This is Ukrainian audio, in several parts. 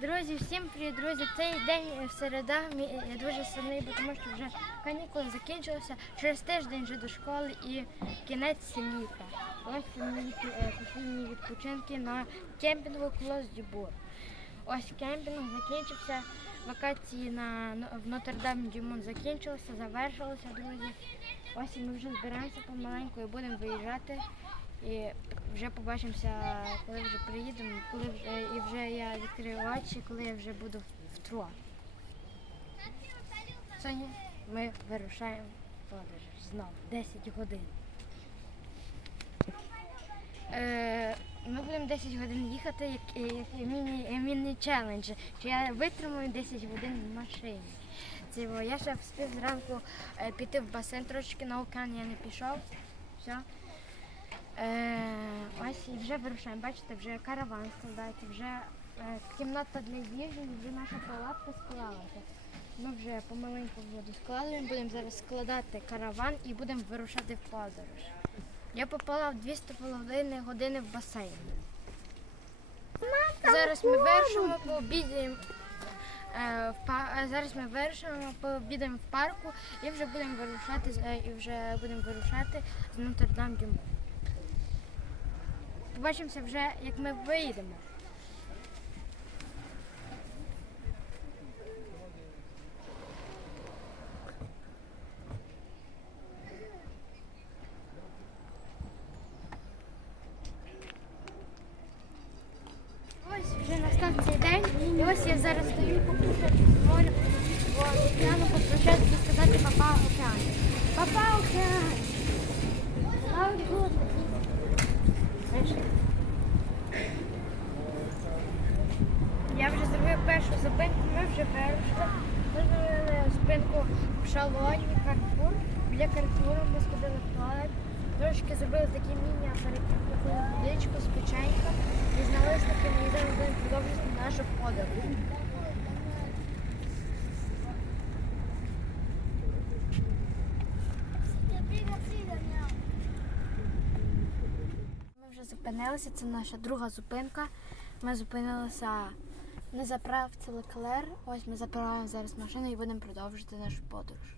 Друзі, всім привіт, друзі. Цей день е, середа е, дуже сильний, тому що вже канікули закінчилися. Через тиждень вже до школи і кінець літа. Ось мої е, постійні відпочинки на кемпінгу Клос Дюбур. Ось кемпінг закінчився. Вакації на в Нотр-Дам Дюмон закінчилися, завершилися, друзі. Ось і ми вже збираємося помаленьку і будемо виїжджати. І вже побачимося, коли вже приїдемо, коли вже і вже я відкрию очі, коли я вже буду в Труа. Сьогодні ми вирушаємо подорож знову 10 годин. Е, ми будемо 10 годин їхати, як, як міні челендж. Чи я витримую 10 годин в машині. Це, я ще встиг зранку е, піти в басейн трошки на океан я не пішов. Все. Е, ось і вже вирушаємо. Бачите, вже караван складається, вже е, кімната для їжі, вже наша палатка склалася. Ми вже помаленьку воду склали, будемо зараз складати караван і будемо вирушати в подорож. Я попала в 2,5 години в басейн. Зараз ми вирушимо, пообідаємо. е, Зараз ми вирушимо, пообідаємо в парку і вже будемо вирушати і вже будемо вирушати з Нотр-Дам Дюмон. Побачимося вже, як ми виїдемо. Ось вже настав день, і ось я зараз стою покушати з моря в океану папа океан. Папа океан! Love you. Я вже зробив першу зупинку, ми вже вирушили. Ми зробили в шалоні, Карфур. Біля Карфуру ми сходили в туалет. Трошки зробили такі міні-аперитив, таку водичку з печеньком. І з налисниками і зараз будемо продовжувати нашу подорож. Ми вже зупинилися, це наша друга зупинка. Ми зупинилися на заправці Леклер. Ось ми заправляємо зараз машину і будемо продовжувати нашу подорож.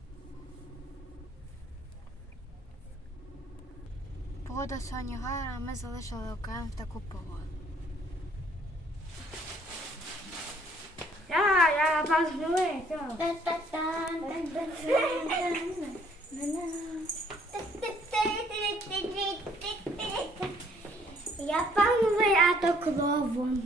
Погода сьогодні гарна, а ми залишили океан в таку погоду. Я, я вас Я пан варіаток клоун.